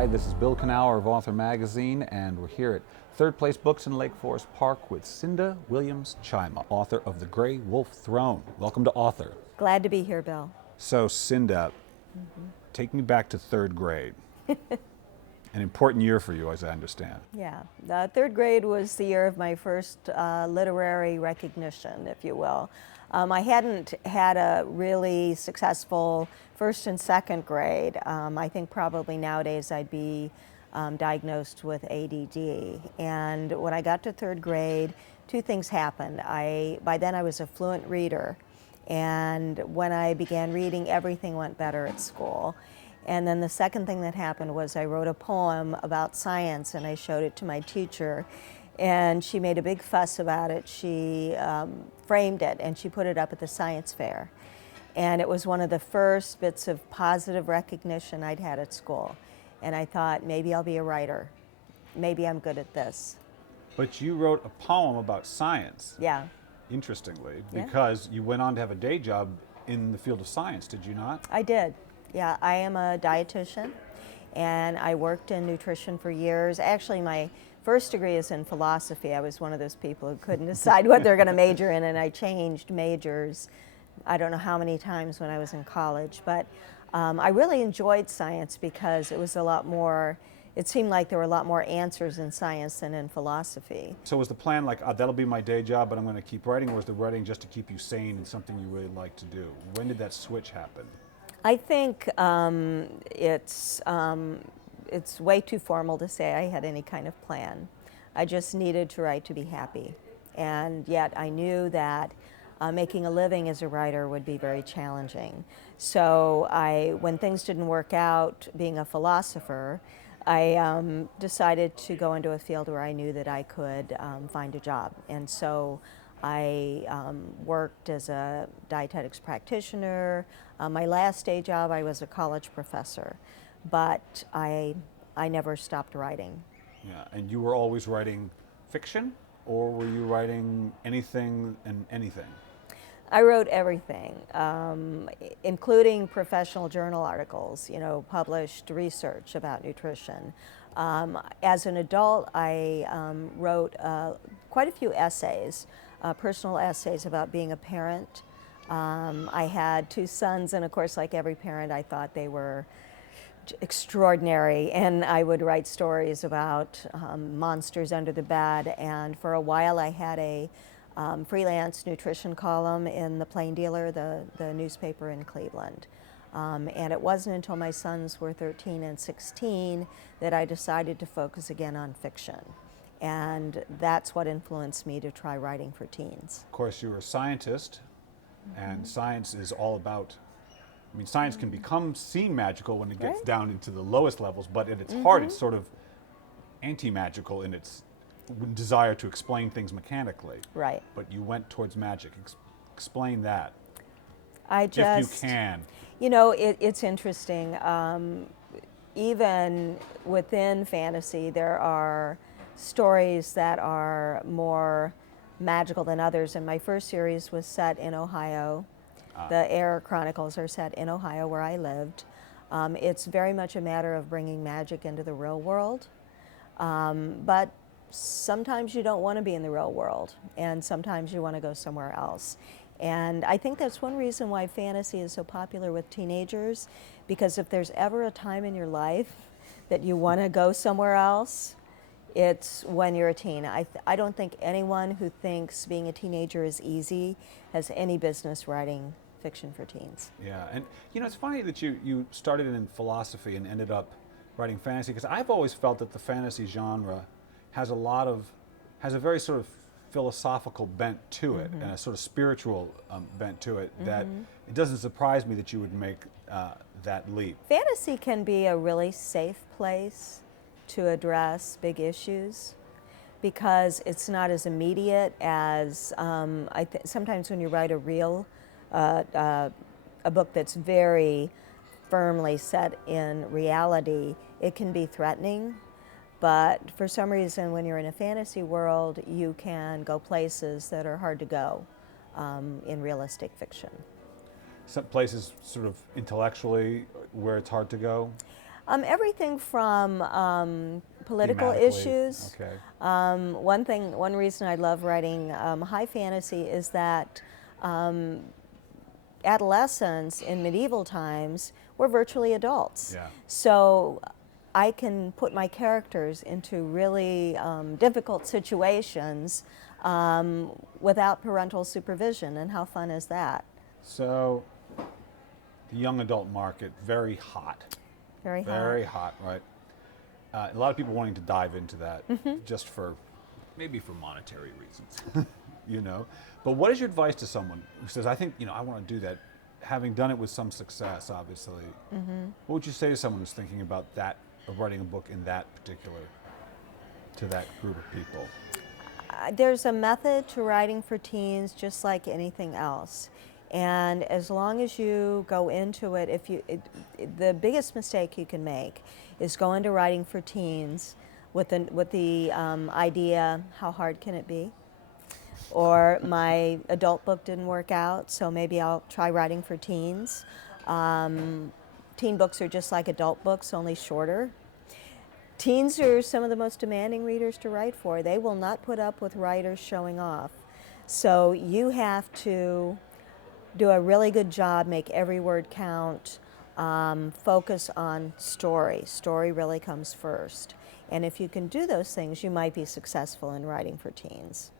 Hi, this is Bill Kenower of Author Magazine, and we're here at Third Place Books in Lake Forest Park with Cinda William Chima, author of The Grey Wolf Throne. Welcome to Author. Glad to be here, Bill. So, Cinda, take me back to third grade. An important year for you, as I understand. Yeah, the third grade was the year of my first literary recognition, if you will. I hadn't had a really successful first and second grade. I think probably nowadays I'd be diagnosed with ADD. And when I got to third grade, two things happened. By then I was a fluent reader. And when I began reading, everything went better at school. And then the second thing that happened was I wrote a poem about science and I showed it to my teacher. And she made a big fuss about it. She framed it and she put it up at the science fair. And it was one of the first bits of positive recognition I'd had at school. And I thought, maybe I'll be a writer. Maybe I'm good at this. But you wrote a poem about science. Yeah. Interestingly, Yeah. because you went on to have a day job in the field of science, did you not? I did. Yeah, I am a dietitian and I worked in nutrition for years. Actually, my first degree is in philosophy. I was one of those people who couldn't decide what they're going to major in, and I changed majors I don't know how many times when I was in college. But I really enjoyed science because it was a lot more, it seemed like there were a lot more answers in science than in philosophy. So was the plan like, that'll be my day job, but I'm going to keep writing, or was the writing just to keep you sane and something you really like to do? When did that switch happen? I think it's way too formal to say I had any kind of plan. I just needed to write to be happy. And yet I knew that making a living as a writer would be very challenging. So when things didn't work out being a philosopher, I decided to go into a field where I knew that I could find a job. And so I worked as a dietetics practitioner. My last day job, I was a college professor, but I never stopped writing. Yeah, and you were always writing fiction, or were you writing anything and anything? I wrote everything, including professional journal articles, published research about nutrition. As an adult, I wrote quite a few essays, personal essays about being a parent. I had two sons, and of course, like every parent, I thought they were extraordinary, and I would write stories about monsters under the bed. And for a while, I had a freelance nutrition column in the Plain Dealer, the newspaper in Cleveland. And it wasn't until my sons were 13 and 16 that I decided to focus again on fiction. And that's what influenced me to try writing for teens. Of course, you were a scientist, and science is all about, science can seem magical when it gets down into the lowest levels, but at its heart, it's sort of anti-magical in its desire to explain things mechanically. Right. But you went towards magic. Explain that. If you can. It's interesting. Even within fantasy, there are stories that are more magical than others. And my first series was set in Ohio. The Air Chronicles are set in Ohio, where I lived. It's very much a matter of bringing magic into the real world. But sometimes you don't want to be in the real world, and sometimes you want to go somewhere else. And I think that's one reason why fantasy is so popular with teenagers, because if there's ever a time in your life that you want to go somewhere else, it's when you're a teen. I don't think anyone who thinks being a teenager is easy has any business writing fiction for teens. Yeah, and it's funny that you started in philosophy and ended up writing fantasy, because I've always felt that the fantasy genre has a very sort of philosophical bent to it, and a sort of spiritual bent to it, that it doesn't surprise me that you would make that leap. Fantasy can be a really safe place to address big issues because it's not as immediate as sometimes when you write a book that's very firmly set in reality, it can be threatening. But for some reason, when you're in a fantasy world, you can go places that are hard to go in realistic fiction. Some places sort of intellectually where it's hard to go? Everything from political Thematically? issues. Okay. One reason I love writing high fantasy is that adolescents in medieval times were virtually adults. Yeah. So I can put my characters into really difficult situations without parental supervision, and how fun is that? So, the young adult market, very hot. Very hot. Very hot, right? A lot of people wanting to dive into that just for, maybe for monetary reasons, you know? But what is your advice to someone who says, I think, I want to do that, having done it with some success, obviously. What would you say to someone who's thinking about that, of writing a book in that particular, to that group of people? There's a method to writing for teens just like anything else. And as long as you go into it, the biggest mistake you can make is go into writing for teens with the idea, how hard can it be? Or my adult book didn't work out, so maybe I'll try writing for teens. Teen books are just like adult books, only shorter. Teens are some of the most demanding readers to write for. They will not put up with writers showing off. So you have to do a really good job, make every word count, focus on story. Story really comes first. And if you can do those things, you might be successful in writing for teens.